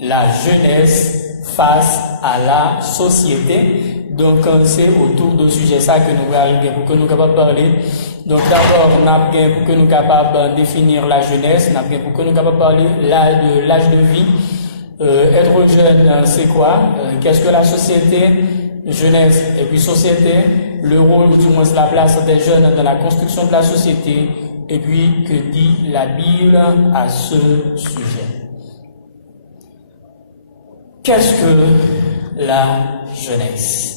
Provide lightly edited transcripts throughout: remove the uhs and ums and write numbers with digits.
la jeunesse face à la société. Donc, c'est autour de ce sujet ça que nous allons pour que nous capables parler. Donc, d'abord, on a bien pour que nous capables définir la jeunesse, on a bien pour que nous capables parler de l'âge de vie. Être jeune, c'est quoi? Qu'est-ce que la société? Jeunesse et puis société, le rôle ou du moins la place des jeunes dans la construction de la société, et puis que dit la Bible à ce sujet. Qu'est-ce que la jeunesse?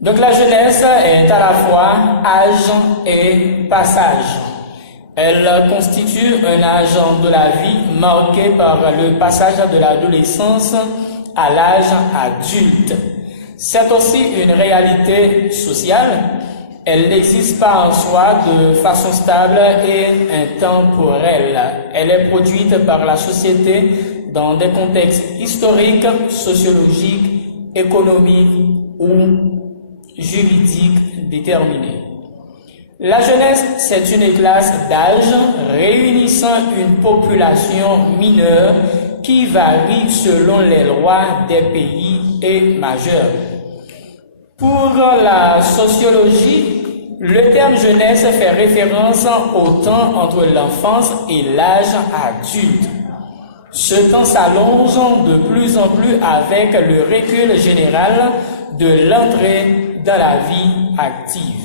Donc la jeunesse est à la fois âge et passage. Elle constitue un âge de la vie marqué par le passage de l'adolescence à l'âge adulte. C'est aussi une réalité sociale. Elle n'existe pas en soi de façon stable et intemporelle. Elle est produite par la société dans des contextes historiques, sociologiques, économiques ou juridiques déterminés. La jeunesse, c'est une classe d'âge réunissant une population mineure qui varie selon les lois des pays et majeure. Pour la sociologie, le terme jeunesse fait référence au temps entre l'enfance et l'âge adulte. Ce temps s'allonge de plus en plus avec le recul général de l'entrée dans la vie active.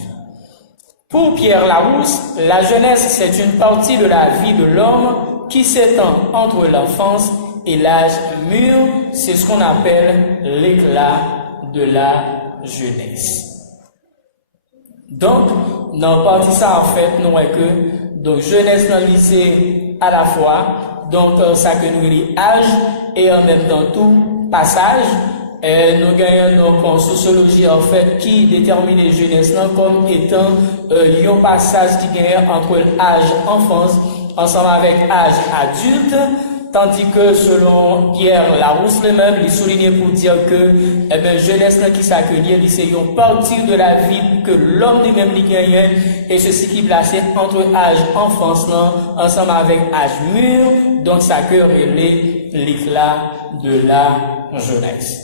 Pour Pierre Larousse, la jeunesse, c'est une partie de la vie de l'homme qui s'étend entre l'enfance et l'âge mûr. C'est ce qu'on appelle l'éclat de la jeunesse. Donc, dans partie ça, en fait, nous voyons que, donc, jeunesse dans le lycée à la fois, donc, ça que nous dit âge, et en même temps tout, passage. Nous gagnons donc en sociologie en fait qui détermine les jeunesse comme étant un passage qui gagne entre l'âge enfance ensemble avec âge adulte, tandis que selon Pierre Larousse lui-même, il souligne pour dire que jeunesse qui s'accueille, c'est une partie de la vie que l'homme lui-même gagne et ceci qui est placé entre âge enfance ensemble avec âge mûr, donc ça que l'éclat de la jeunesse.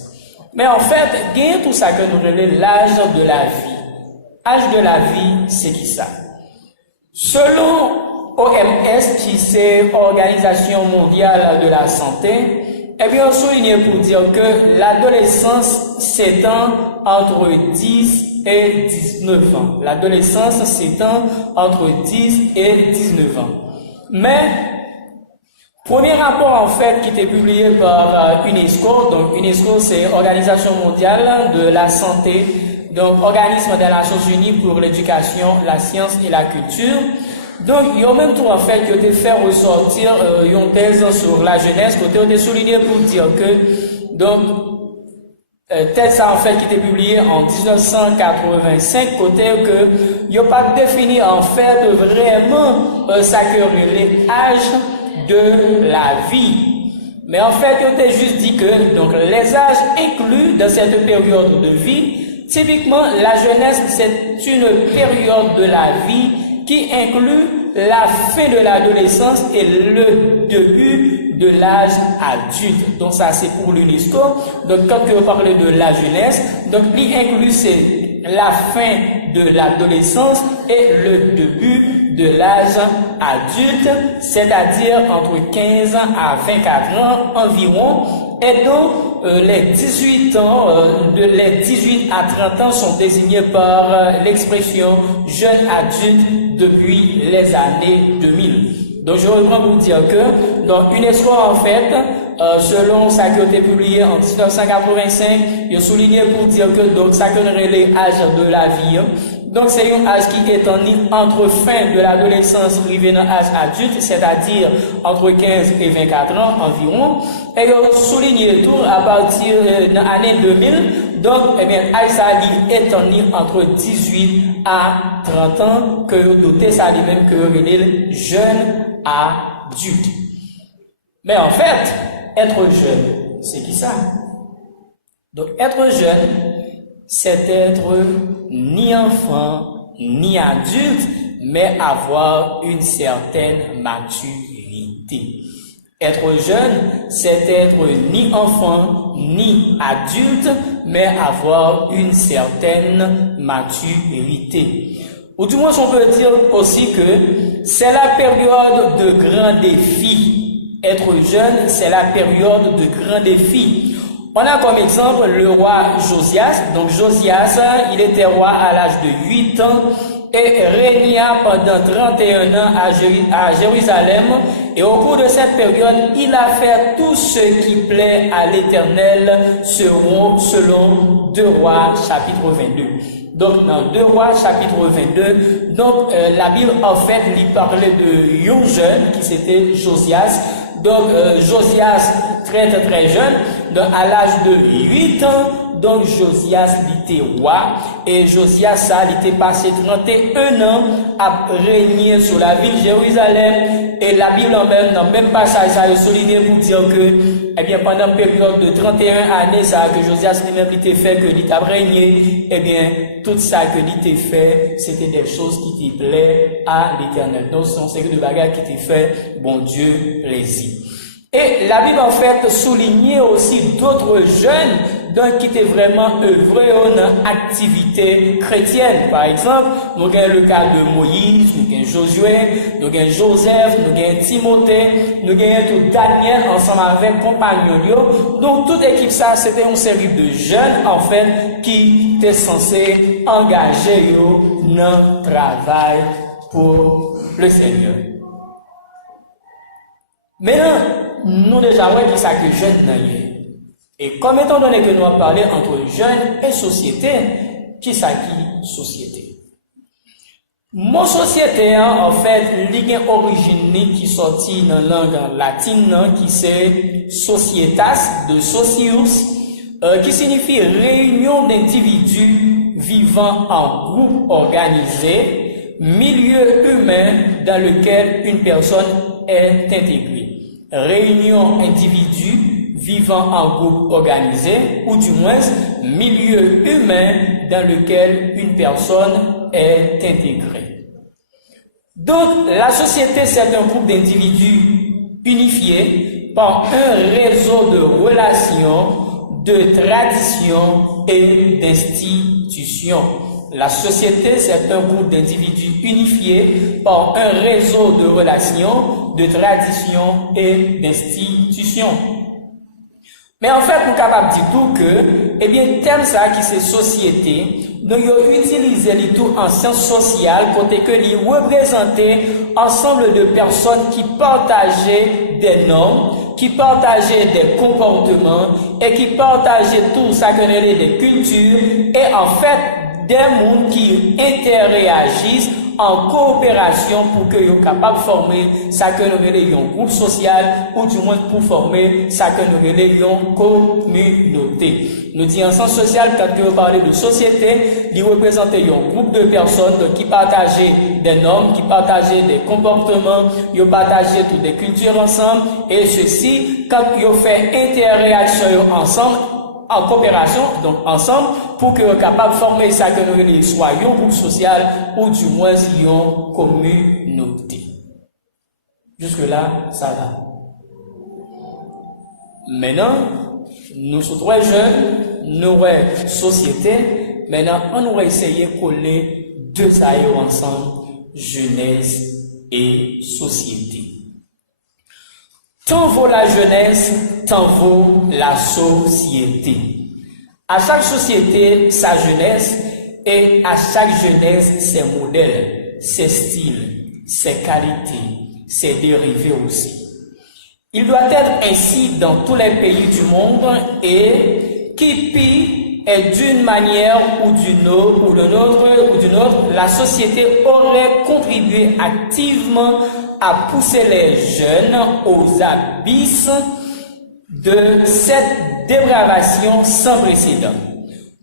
Mais en fait, gain tout ça que nous relève l'âge de la vie. Âge de la vie, c'est qui ça? Selon OMS, qui c'est Organisation mondiale de la santé, eh bien, on souligne pour dire que l'adolescence s'étend entre 10 et 19 ans. L'adolescence s'étend entre 10 et 19 ans. Mais, premier rapport en fait qui était publié par UNESCO, donc UNESCO c'est Organisation mondiale de la santé, donc organisme des Nations Unies pour l'éducation, la science et la culture. Donc il y a même tout en fait qui a été fait ressortir une thèse sur la jeunesse, qui a été souligné pour dire que donc thèse ça en fait qui était publiée en 1985, côté que il n'y a pas défini en fait vraiment ça que les âges de la vie. Mais en fait, on t'a juste dit que donc les âges inclus dans cette période de vie, typiquement la jeunesse, c'est une période de la vie qui inclut la fin de l'adolescence et le début de l'âge adulte. Donc ça c'est pour l'UNESCO. Donc quand on parle de la jeunesse, donc il inclut c'est la fin de l'adolescence et le début de l'âge adulte, c'est-à-dire entre 15 à 24 ans environ. Et donc, les 18 ans, les 18 à 30 ans sont désignés par l'expression jeune adulte depuis les années 2000. Donc, je reprends pour dire que, dans UNESCO, en fait, selon ça qui a été publié en 1985, il a souligné pour dire que, donc, ça connaît les âges de la vie. Donc, c'est un âge qui est entre fin de l'adolescence arrivé dans l'âge adulte, c'est-à-dire entre 15 et 24 ans environ. Et il a souligné tout à partir de l'année 2000. Donc, eh bien, l'âge est entre 18 à 30 ans, que doté ça lui-même que le jeune adulte. Mais en fait, être jeune, c'est qui ça? Donc, être jeune, c'est être ni enfant, ni adulte, mais avoir une certaine maturité. Être jeune, c'est être ni enfant, ni adulte, mais avoir une certaine maturité. Ou du moins, on peut dire aussi que c'est la période de grands défis. Être jeune, c'est la période de grands défis. On a comme exemple le roi Josias. Donc Josias, il était roi à l'âge de 8 ans et régna pendant 31 ans à Jérusalem. Et au cours de cette période, il a fait tout ce qui plaît à l'Éternel selon 2 Rois chapitre 22. Donc dans 2 Rois chapitre 22, donc la Bible en fait lui parlait de un jeune qui c'était Josias. Donc Josias très jeune, donc à l'âge de 8 ans, donc Josias était roi et Josias ça il était passé 31 ans à régner sur la ville de Jérusalem et la Bible dans même passage ça a souligné pour dire que eh bien pendant une période de 31 années ça que Josias lui-même il fait que il a régné, eh bien tout ça que il fait c'était des choses qui te plaît à l'Éternel. Donc c'est une série de bagages qui te fait bon Dieu plaisir. Et la Bible en fait soulignait aussi d'autres jeunes donc qui étaient vraiment œuvrés en activité chrétienne. Par exemple, nous avons le cas de Moïse, nous avons Josué, nous avons Joseph, nous avons Timothée, nous avons tout Daniel ensemble avec compagnons. Donc toute équipe ça, c'était une série de jeunes en fait qui étaient censés engager dans le travail pour le Seigneur. Maintenant, nous déjà voyons qui ça que jeune n'a. Et comme étant donné que nous avons parlé entre jeunes et société, qui ça qui société? Mon société, en fait, l'origine origine qui sortit dans la langue latine, qui c'est societas, de socius, qui signifie réunion d'individus vivant en groupe organisé, milieu humain dans lequel une personne est intégrée. Réunion individus vivant en groupe organisé, ou du moins milieu humain dans lequel une personne est intégrée. Donc, la société, c'est un groupe d'individus unifiés par un réseau de relations, de traditions et d'institutions. La société, c'est un groupe d'individus unifiés par un réseau de relations, de traditions et d'institutions. Mais en fait, nous sommes capables de dire tout que, eh bien, tel ça qui c'est société, nous avons utilisé les tout en sciences sociales, côté que les représenter ensemble de personnes qui partageaient des normes, qui partageaient des comportements et qui partageaient tout ça que nous avons des cultures et en fait, des mondes qui interréagissent en coopération pour que soient capables de former ça que nous appelons un groupe social ou du moins pour former ça que nous appelons communauté. Nous disons en sens social, quand nous parlons de société, ils représentent un groupe de personnes qui partageaient des normes, qui partageaient des comportements, ils partageaient toutes des cultures ensemble et ceci, quand ils font interréaction ensemble, en coopération, donc ensemble, pour que soient capables de former ça que nous appelons soit un groupe social ou du moins une communauté. Jusque-là, ça va. Maintenant, nous sommes très jeunes, nous sommes société, maintenant on va essayer de coller deux ça ensemble, jeunesse et société. Tant vaut la jeunesse, tant vaut la société. À chaque société, sa jeunesse, et à chaque jeunesse, ses modèles, ses styles, ses qualités, ses dérivés aussi. Il doit être ainsi dans tous les pays du monde et qui est d'une manière ou d'une autre, la société aurait contribué activement à pousser les jeunes aux abysses de cette dépravation sans précédent.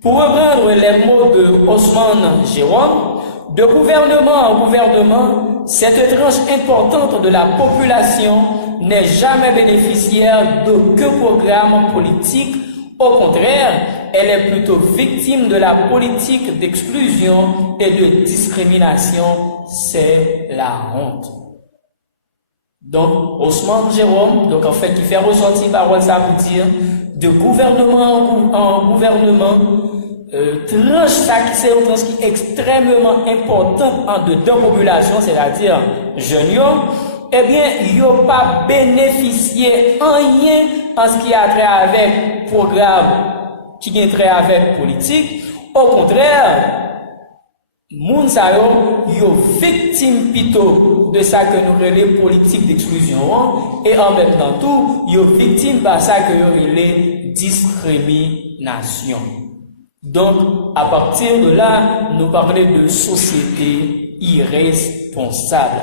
Pour reprendre les mots de Osman Jérôme, de gouvernement en gouvernement, cette tranche importante de la population n'est jamais bénéficiaire d'aucun programme politique. Au contraire, elle est plutôt victime de la politique d'exclusion et de discrimination. C'est la honte. Donc, Osman Jérôme, donc en fait, qui fait ressortir parole ça pour dire, de gouvernement en gouvernement, tranche ça qui c'est une tranche qui est extrêmement importante en dedans population, c'est-à-dire jeunes, eh bien, ils n'ont pas bénéficié en rien en ce qui a trait avec programme qui a trait avec politique. Au contraire, moun sa yo victime plutôt de ça que nous relève politique d'exclusion et en même temps tout yo victime par ça que nous relève discrimination. Donc à partir de là nous parlons de société irresponsable.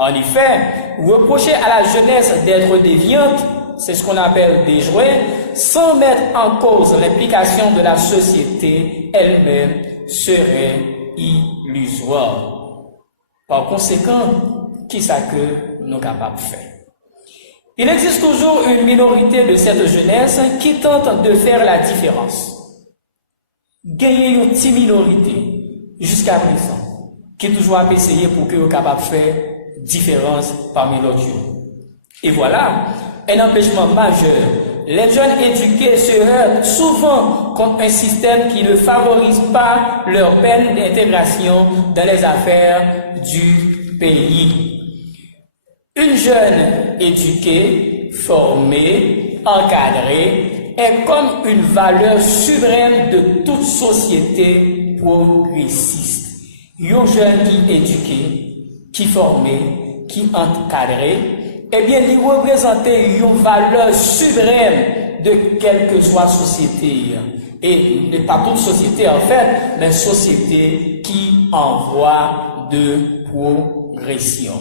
En effet, reprocher à la jeunesse d'être déviante, c'est ce qu'on appelle déjouer, sans mettre en cause l'implication de la société elle-même serait illusoire. Par conséquent, qui ça que nous sommes capables de faire? Il existe toujours une minorité de cette jeunesse qui tente de faire la différence. Gagner une petite minorité jusqu'à présent, qui toujours a essayé pour que vous capables de faire différence parmi l'autre. Et voilà, un empêchement majeur. Les jeunes éduqués se heurtent souvent contre un système qui ne favorise pas leur peine d'intégration dans les affaires du pays. Une jeune éduquée, formée, encadrée, est comme une valeur suprême de toute société progressiste. Une jeune qui est éduquée, qui est formée, qui est encadrée, eh bien, il représente une valeur suprême de quelle que soit société. Et pas toute société en fait, mais société qui envoie de progression.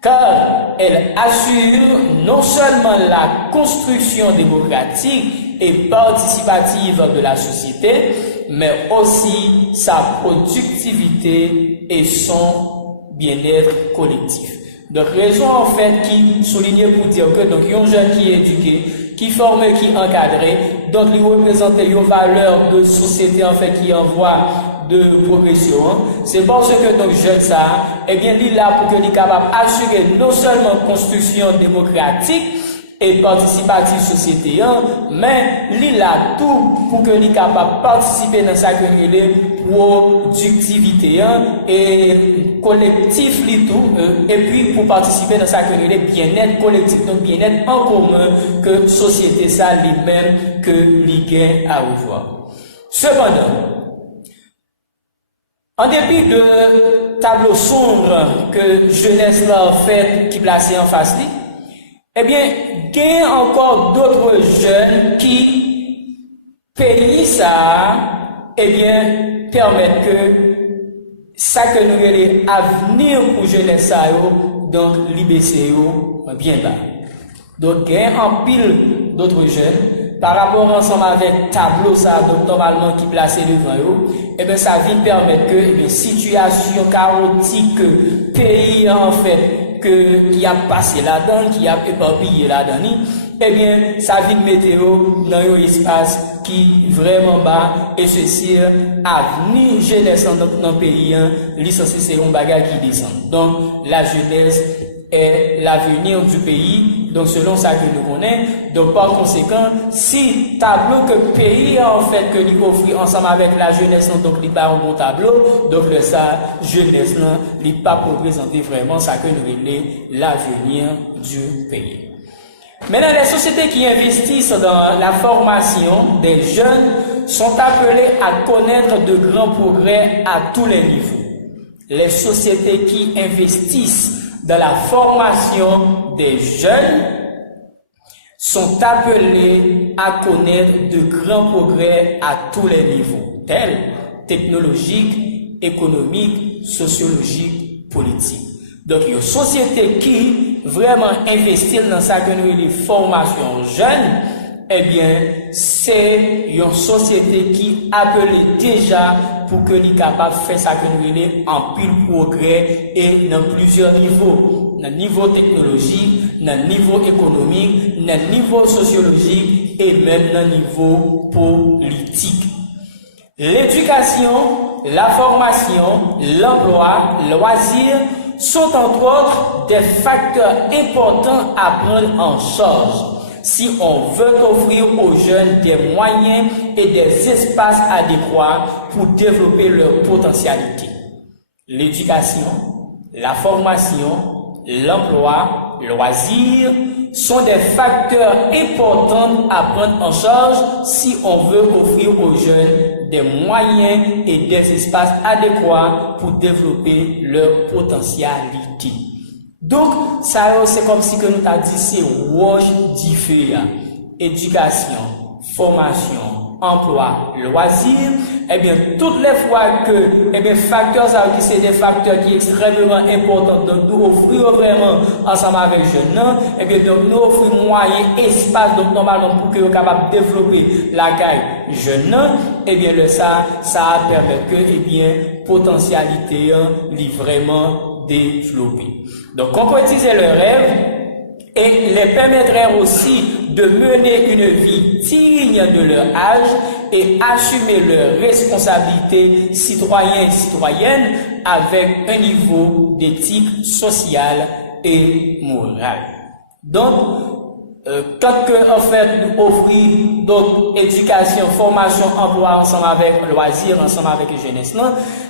Car elle assure non seulement la construction démocratique et participative de la société, mais aussi sa productivité et son bien-être collectif. Donc, raison en fait qui soulignait pour dire que donc un jeune qui est éduqué, qui formé, qui encadré, donc il représente une valeur de société en fait qui envoie de progression. C'est parce que donc jeune ça, eh bien il est là pour que il capable d'assurer non seulement construction démocratique et participative société, mais il est là tout pour que il capable de participer dans sa productivité et collectif et puis pour participer dans sa bien-être collectif, donc bien-être en commun que société ça lui-même que lui gagne à revoir. Cependant, en dépit de tableau sombre que jeunesse l'a fait qui placé en face lui, eh bien, il y a encore d'autres jeunes qui pays ça, eh bien, permettent que ça que nous avons avenir pour jeunesse ça, donc l'IBC bien bas. Donc, il y a un pile d'autres jeunes par rapport ensemble avec tableau ça, donc normalement qui placé devant eux, eh bien, ça vient permettre que, eh bien, situation chaotique, pays en fait, qui a passé là-dedans, qui a éparpillé là-dedans, eh bien, ça vient météo dans un espace qui vraiment bas, et ceci, avenir jeunesse dans le pays, licencié, c'est un bagage qui descend. Donc, la jeunesse est l'avenir du pays, donc selon ça que nous connaissons. Donc, par conséquent, si tableau que le pays, en fait, que nous offre ensemble avec la jeunesse, donc, il n'est pas un bon tableau, donc, ça, jeunesse, il n'est pas représenter vraiment ça que nous voulons, l'avenir du pays. Maintenant, les sociétés qui investissent dans la formation des jeunes sont appelées à connaître de grands progrès à tous les niveaux. Les sociétés qui investissent dans la formation des jeunes sont appelées à connaître de grands progrès à tous les niveaux, tels technologiques, économiques, sociologiques, politiques. Donc, il y a une société qui vraiment investit dans ça que nous les formations jeunes, eh bien, c'est une société qui appelle déjà pour que les capables de faire ça que nous les en pile progrès et dans plusieurs niveaux. Dans le niveau technologique, dans le niveau économique, dans le niveau sociologique et même dans le niveau politique. L'éducation, la formation, l'emploi, le loisir sont entre autres des facteurs importants à prendre en charge si on veut offrir aux jeunes des moyens et des espaces adéquats pour développer leur potentialité. L'éducation, la formation, l'emploi, le loisir sont des facteurs importants à prendre en charge si on veut offrir aux jeunes des moyens et des espaces adéquats pour développer leur potentialité. Donc, ça c'est comme si que nous t'a dit c'est rouge différent. Éducation, formation, emploi, loisir, eh bien, toutes les fois que, facteurs, ça qui c'est des facteurs qui sont extrêmement importants, donc nous offrir vraiment ensemble avec les jeunes, donc nous offrir moyens, espace, donc normalement pour que vous capable de développer la caille jeunes, ça permet que, potentialité, vraiment développer. Donc, concrétiser le rêve, et les permettrait aussi de mener une vie digne de leur âge et assumer leurs responsabilités citoyennes et citoyennes avec un niveau d'éthique sociale et morale. Donc, quand en fait nous offrir donc éducation, formation, emploi ensemble avec loisirs, ensemble avec les jeunesses,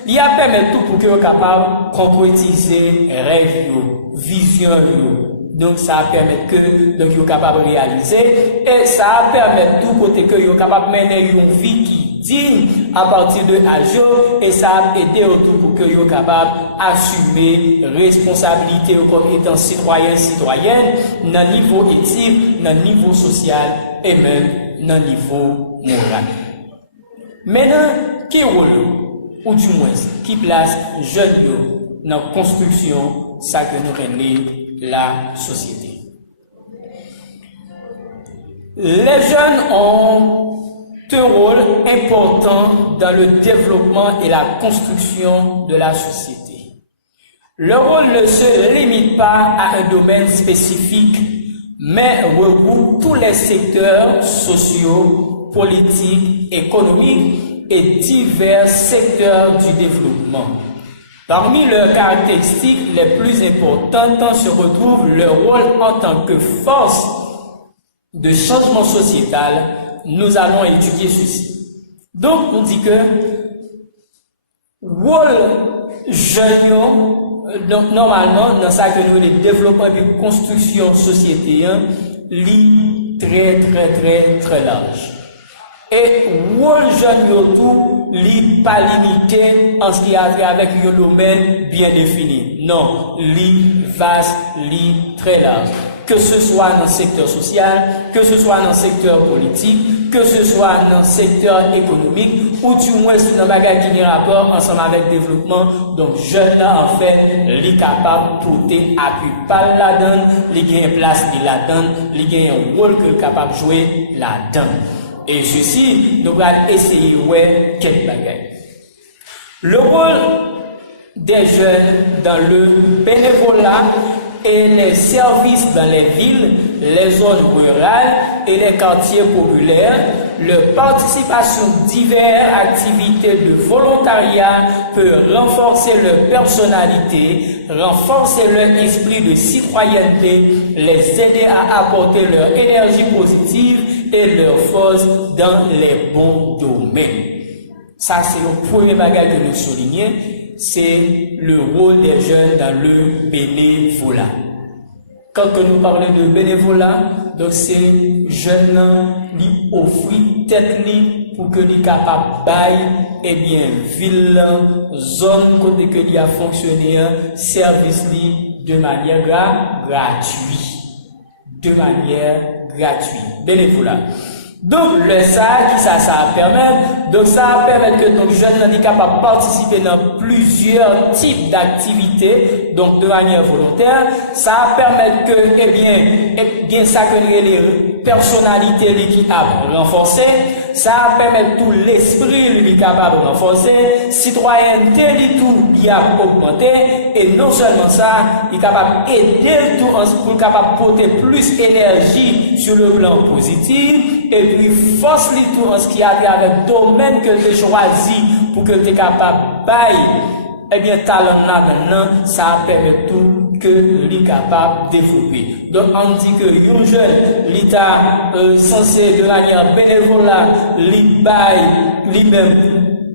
il y a permis tout pour que vous capable de concrétiser rêve, vision, donc ça permet que donc vous capable de réaliser et ça permet tout côté que vous capable de mener une vie qui digne à partir de âge et ça a aidé autour pour que vous capable d'assumer responsabilité comme étant citoyenne dans le niveau éthique, dans le niveau social et même dans le niveau moral. Maintenant, quel rôle ou du moins qui place jeunes dans la construction ça que nous renons la société. Les jeunes ont un rôle important dans le développement et la construction de la société. Leur rôle ne se limite pas à un domaine spécifique, mais regroupe tous les secteurs sociaux, politiques, économiques et divers secteurs du développement. Parmi leurs caractéristiques les plus importantes se retrouve leur rôle en tant que force de changement sociétal. Nous allons étudier ceci. Donc, on dit que rôle jeune, donc normalement, dans ça que nous les développement et construction société, lit très large. Et rôle jeune tout li pas limité en ce qui a fait avec un domaine bien défini. Non, li vaste, li très large. Que ce soit dans le secteur social, que ce soit dans le secteur politique, que ce soit dans le secteur économique, ou du moins dans le bagage qui a rapport ensemble avec le développement. Donc, jeune là, en fait, li capable de porter appui par la donne, li gagne place de la donne, li gagne un rôle que capable de jouer la donne. Et ceci, nous allons essayer de quelques bagages. Le rôle des jeunes dans le bénévolat et les services dans les villes, les zones rurales et les quartiers populaires, leur participation à diverses activités de volontariat peut renforcer leur personnalité, renforcer leur esprit de citoyenneté, les aider à apporter leur énergie positive et leur force dans les bons domaines. Ça, c'est le premier bagage que nous soulignons, c'est le rôle des jeunes dans le bénévolat. Quand nous parlons de bénévolat, donc c'est jeunes qui offrent tête pour que les capables bail ville, zone côté que il a fonctionné, service de manière gratuite. De manière gratuite. Bénévolat. Donc, ça permet, donc ça permet que donc jeunes sont capables de participer dans plusieurs types d'activités, donc de manière volontaire. Ça permet que, ça que les personnalités qui a renforcé, ça permet tout l'esprit qui est capable de renforcer, citoyenneté tout qui a augmenté, et non seulement ça, il est capable d'aider tout pour capable porter plus d'énergie sur le plan positif, et puis force tout en ce qui a avec le domaine que tu choisi pour que tu es capable de eh bien, talent là maintenant, ça permet tout que lui capable de développer. Donc, on dit que un jeune, l'État censé de manière bénévole, lui-même,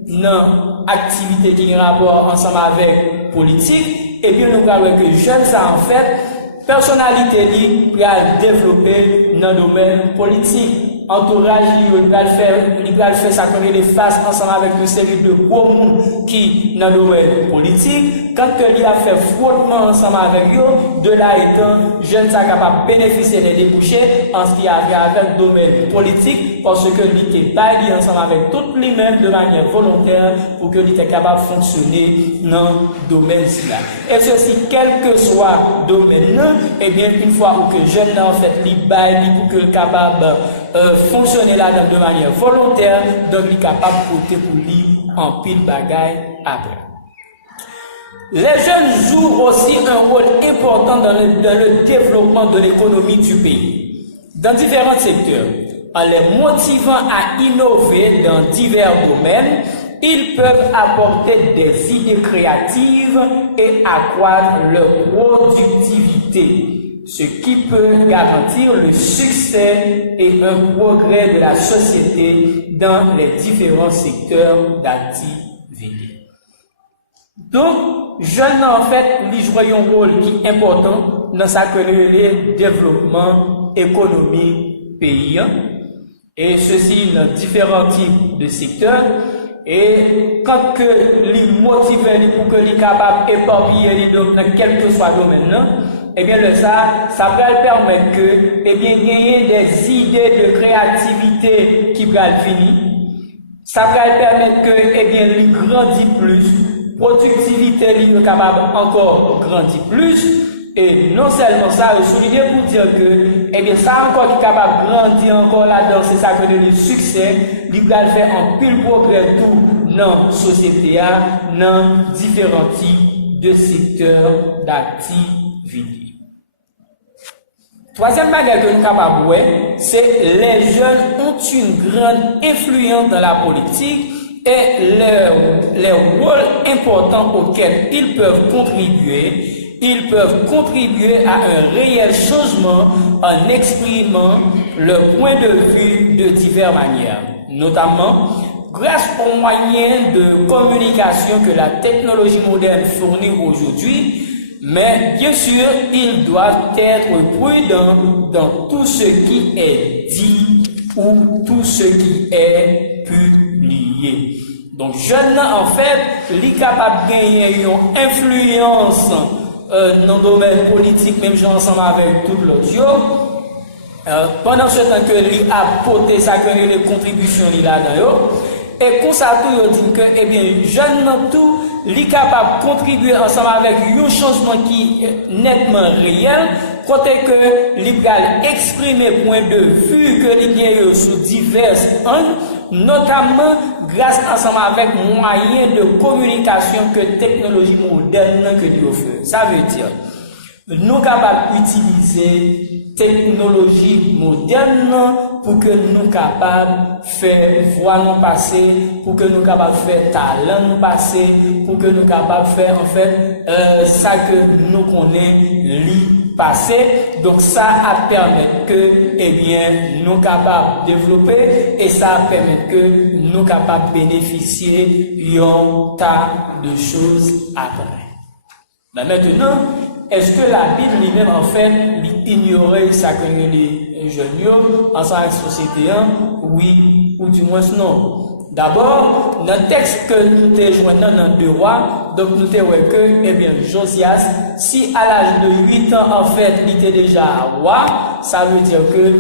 non, activité qui a rapport ensemble avec politique, et bien, nous voyons que jeune, ça en fait, personnalité li pour développer dans le domaine politique. Entourage il va faire ça comme les face ensemble avec une série de gros monde qui dans le domaine politique. Quand il a fait frottement ensemble avec eux, de là étant, jeune ça capable de bénéficier des débouchés en ce qui a fait avec le domaine politique parce que il était baillé ensemble avec tout lui-même de manière volontaire pour que il était capable de fonctionner dans le domaine là. Et ceci, quel que soit le domaine, et bien une fois que jeune en fait il baille pour que le capable fonctionner là-dedans de manière volontaire, donc il est capable de porter pour lui en pile bagaille après. Les jeunes jouent aussi un rôle important dans le développement de l'économie du pays, dans différents secteurs. En les motivant à innover dans divers domaines, ils peuvent apporter des idées créatives et accroître leur productivité, ce qui peut garantir le succès et un progrès de la société dans les différents secteurs d'activité. Donc, jeunes en fait, ils jouent un rôle qui est important dans sa développement économique pays, et ceci dans différents types de secteurs. Et quand que les motiver pour que les capables d'éparpiller dans quel que soit le domaine, eh bien ça va permettre que, eh bien, gagner des idées de créativité qui vont venir. Ça va permettre que, eh bien, les grandit plus, productivité les capable encore grandir plus. Et non seulement ça, je souligne pour dire que, eh bien, ça encore qui est capable de grandir encore là-dedans, c'est ça que le succès, il va faire en pile progrès tout dans la société, dans différents types de secteurs d'activité. Troisième bagage que nous sommes capables de voir, c'est les jeunes ont une grande influence dans la politique et les rôles importants auxquels ils peuvent contribuer. Ils peuvent contribuer à un réel changement en exprimant leur point de vue de diverses manières, notamment grâce aux moyens de communication que la technologie moderne fournit aujourd'hui. Mais bien sûr, ils doivent être prudents dans tout ce qui est dit ou tout ce qui est publié. Donc, jeunes, en fait, les capables de gagner une influence dans le domaine politique, même genre ensemble avec tout l'autre. Pendant ce temps que lui a porté sa les contributions là-dedans, et comme ça, tout dit que, eh bien, jeunes dans tout, li capable de contribuer ensemble avec un changement qui est nettement réel, côté que li gal exprimer point de vue que li gagne sous divers angles, notamment grâce ensemble avec moyens de communication que technologie moderne que lui offre. Ça veut dire nous capables d'utiliser technologie moderne pour que nous capables faire voir nous passer, pour que nous capables faire talent nous passer, pour que nous capables faire en fait ça que nous connaissons lui passer. Donc ça a permis que eh bien nous capables de développer et ça permet que nous capables de bénéficier d'un tas de choses après. Mais maintenant, est-ce que la Bible lui-même, en fait, ignorait ça que les jeunes en sa société? Oui, ou du moins non. D'abord, dans le texte que nous te joignons dans 2 Rois, donc nous te voyons que, eh bien, Josias, si à l'âge de 8 ans, en fait, il était déjà roi, ça veut dire que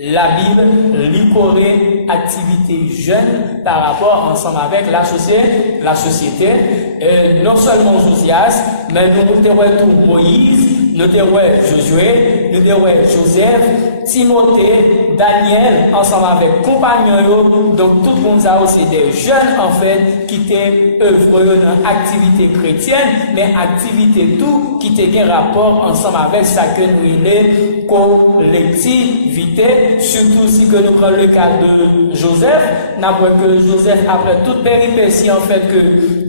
la Bible licorait activité jeune par rapport ensemble avec la société. Non seulement Josias, mais nous avons tout Moïse, nous devons Josué, nous devons Joseph, Timothée, Daniel, ensemble avec compagnons. Donc tout le monde a aussi des jeunes en fait qui étaient œuvreux dans l'activité chrétienne, mais activité tout qui était un rapport ensemble avec ça que nous est collectivité, surtout si que nous prenons le cas de Joseph, n'après que Joseph, après toute péripétie en fait que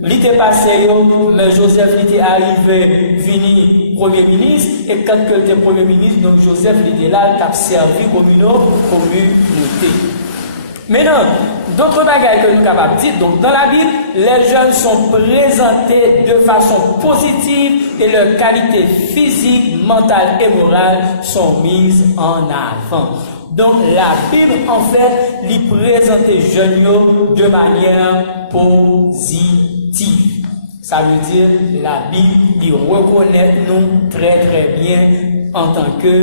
l'était passé, mais Joseph était arrivé, venu premier ministre, et quand il était premier ministre, donc Joseph était là, il a servi comme une communauté. Maintenant, d'autres bagages que nous sommes capables de dire, donc dans la Bible, les jeunes sont présentés de façon positive et leurs qualités physiques, mentales et morales sont mises en avant. Donc la Bible, en fait, les présente les jeunes de manière positive. Ça veut dire la Bible, il reconnaît nous très très bien en tant que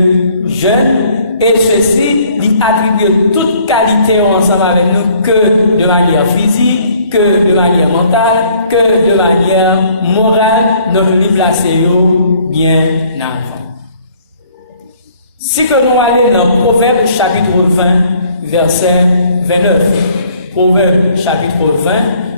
jeunes. Et ceci, il attribue toute qualité ensemble avec nous que de manière physique, que de manière mentale, que de manière morale, notre livre là c'est bien avant. Si que nous allons dans Proverbe chapitre 20, verset 29. Proverbe chapitre 20,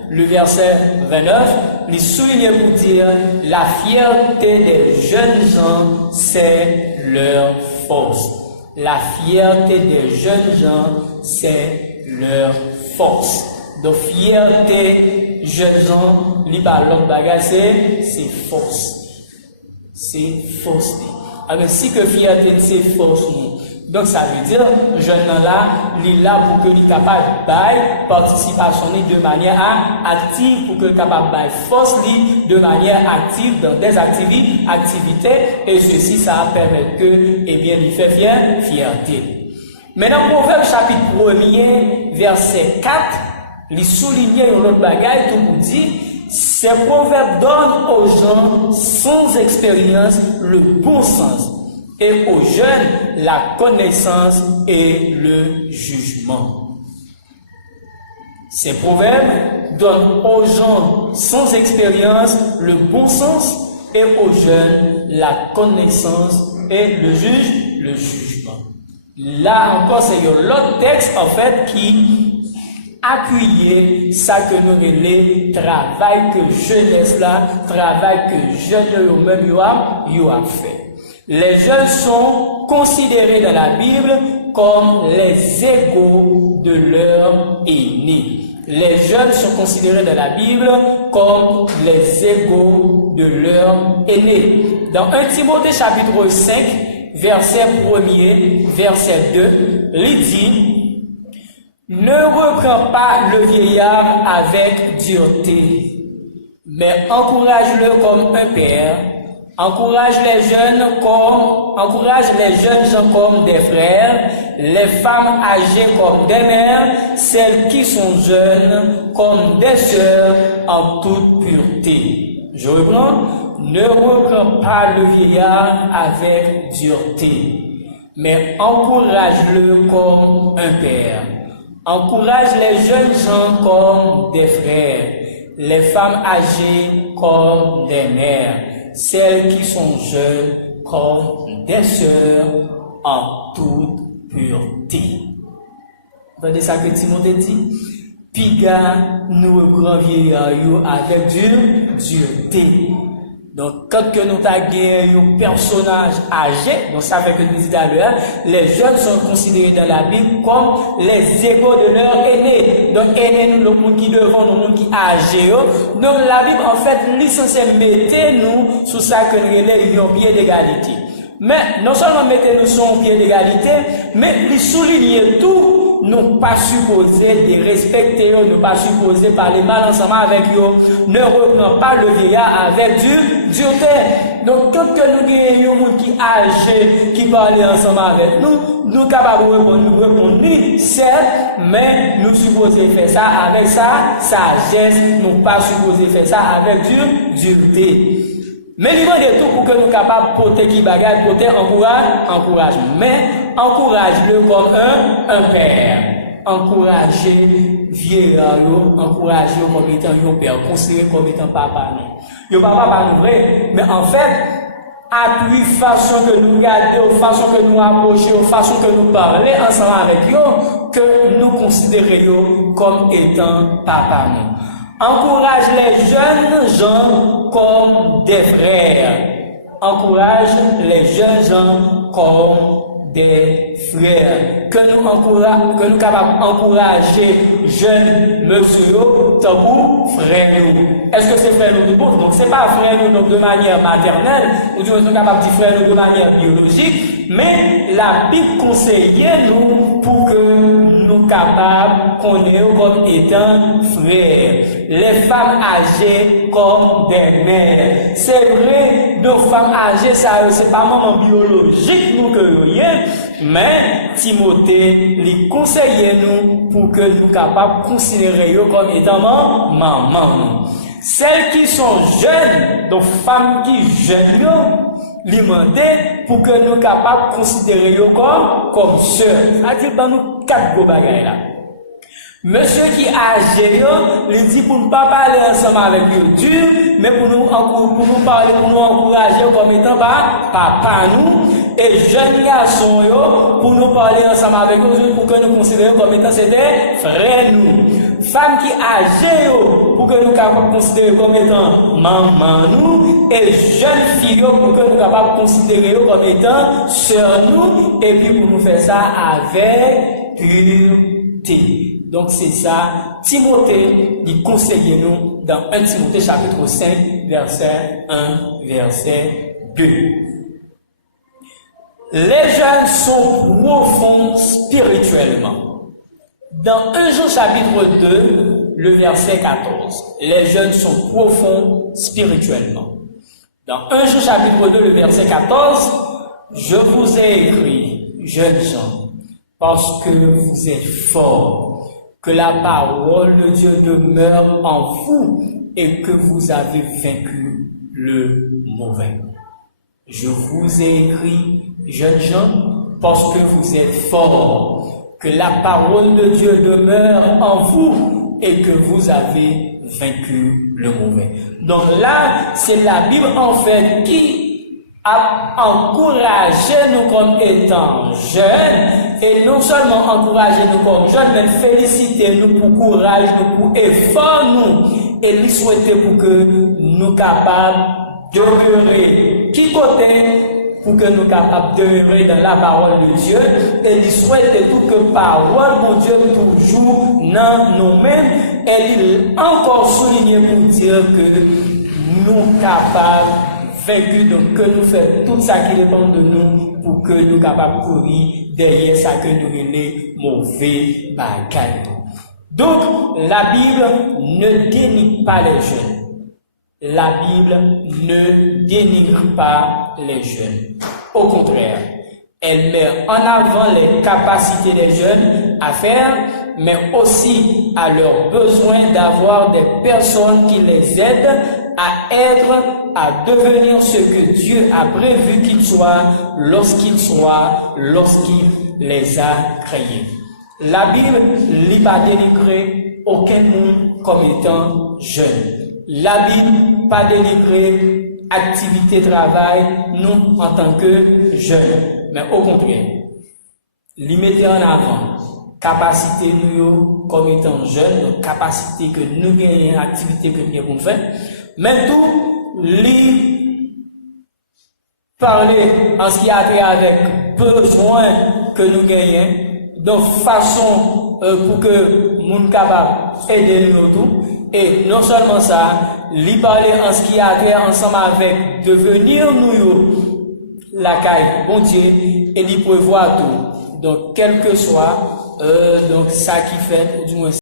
le verset 29, il souligne pour dire la fierté des jeunes gens, c'est leur force. La fierté des jeunes gens, c'est leur force. Donc, fierté, jeunes gens, li par l'autre bagage, c'est force. C'est force. Alors, si que fierté, c'est force, donc ça veut dire, jeune là, il est là pour que il capable de participation de manière active, pour que il capable de force de manière active dans des activités, et ceci, ça va permettre que, eh bien, il fait fierté. Maintenant, Proverbe chapitre 1er, verset 4, il souligne un autre bagage, tout vous dit, ces proverbes donnent aux gens sans expérience le bon sens, et aux jeunes la connaissance et le jugement. Ces proverbes donnent aux gens sans expérience le bon sens et aux jeunes la connaissance et le jugement. Là encore, c'est l'autre texte en fait qui appuyer ça que nous relais travail que jeunesse là, travail que jeunes eux-mêmes y ont fait. Les jeunes sont considérés dans la Bible comme les égaux de leurs aînés. Les jeunes sont considérés dans la Bible comme les égaux de leurs aînés. Dans 1 Timothée chapitre 5, verset 1er, verset 2, il dit « Ne reprends pas le vieillard avec dureté, mais encourage-le comme un père. Encourage les jeunes gens comme des frères, les femmes âgées comme des mères, celles qui sont jeunes comme des sœurs en toute pureté. » Je reprends. Ne reprends pas le vieillard avec dureté, mais encourage-le comme un père. Encourage les jeunes gens comme des frères, les femmes âgées comme des mères, celles qui sont jeunes comme des sœurs en toute pureté. Vous entendez ça que Timothée dit? Piga nous reprend vieillard avec dureté. Donc, quand que nous avons gagné un personnage âgé, donc ça fait que nous disons à l'heure, les jeunes sont considérés dans la Bible comme les égaux de leurs aînés. Donc, aînés, nous, le monde qui devant, le monde qui âgé. Donc, la Bible, en fait, l'essentiel, mettez-nous sous ça que nous avons un pied d'égalité. Mais, non seulement mettez-nous sur un pied d'égalité, mais les souligner tout. Nous pas supposés de respecter, nous pas supposés parler mal ensemble avec eux, ne reprend pas le vieillard avec dureté. Donc, quand que nous gagnons un monde qui âgé, qui parle ensemble avec nous, nous capables de répondre, certes, mais nous supposés faire ça avec ça, sagesse, nous pas supposés faire ça avec dureté. Mais il de tout pour que nous capables de porter qui bagaille, porter encourage. Mais encourage-le comme un père. Encourager vieillard, encourager comme étant un père, considéré comme étant papa. Le papa pas vrai, mais en fait, appui façon que nous garder, façon que nous approcher, façon que nous parler ensemble avec eux, que nous considérions comme étant papa nous. Encourage les jeunes gens comme des frères. Encourage les jeunes gens comme des frères. Que nous capables d'encourager jeunes monsieur, tabou, frère nous. Est-ce que c'est frère nous du bon? Donc c'est pas frère nous de manière maternelle, ou du moins nous capables de dire frère nous de manière biologique, mais la Bible conseille nous pour que nous capables qu'on est comme étant frères. Les femmes âgées comme des mères. C'est vrai, nos femmes âgées, ça c'est pas maman biologique nous que rien, mais Timothée les conseille nous pour que nous capables de considérer eux comme étant maman. Celles qui sont jeunes, donc femmes qui jeunes, lui demander pour que nous capables de considérer eux comme sœurs. C'est-à-dire dans nous quatre gros bagages là. Monsieur qui est âgé, il dit pour ne pas parler ensemble avec eux dur, mais pour nous parler, pour nous encourager comme étant papa nous, et jeunes garçons, pour nous parler ensemble avec eux, pour que nous considérions comme étant des frères nous. Femmes qui est âgées, pour que nous capables de considérer comme étant maman nous, et jeunes filles, pour que nous capables de considérer comme étant sœurs nous, et puis pour nous faire ça avec pureté. Donc c'est ça, Timothée, il conseille nous dans 1 Timothée chapitre 5, verset 1, verset 2. Les jeunes sont profonds spirituellement. Dans 1 Jean chapitre 2, le verset 14, les jeunes sont profonds spirituellement. Dans 1 Jean chapitre 2, le verset 14, je vous ai écrit, jeunes gens, parce que vous êtes forts, que la parole de Dieu demeure en vous et que vous avez vaincu le mauvais. Je vous ai écrit, jeunes gens, parce que vous êtes forts, que la parole de Dieu demeure en vous et que vous avez vaincu le mauvais. Donc là, c'est la Bible en fait qui a encouragé nous comme étant jeunes, et non seulement encourager nous comme jeunes, mais féliciter nous pour courage, nous pour effort nous, et lui souhaiter pour que nous capables de demeurer qui côté, pour que nous capables de demeurer dans la parole de Dieu, et lui souhaiter tout que parole de Dieu toujours dans nous-mêmes, et il encore souligné pour dire que nous capables donc que nous faisons tout ça qui dépend de nous pour que nous capables de courir derrière ça que nous les mauvais bagages. Donc, la Bible ne dénigre pas les jeunes. La Bible ne dénigre pas les jeunes. Au contraire, elle met en avant les capacités des jeunes à faire, mais aussi à leur besoin d'avoir des personnes qui les aident à devenir ce que Dieu a prévu qu'ils soient lorsqu'il les a créés. La Bible n'a pas dénigré aucun monde comme étant jeune. La Bible n'a pas dénigré activité, travail, nous en tant que jeunes. Mais au contraire, l'y mettait en avant capacité nous comme étant jeunes, capacité que nous gagnons, activité que nous avons fait. Mais tout, lui parler en ce qui a trait avec besoin que nous gagnons, donc façon pour que nous capable aider nous tout. Et non seulement ça, lui parler en ce qui a trait ensemble avec devenir nous la caille, bon Dieu, et lui prévoir tout. Donc quel que soit donc ça qui fait du moins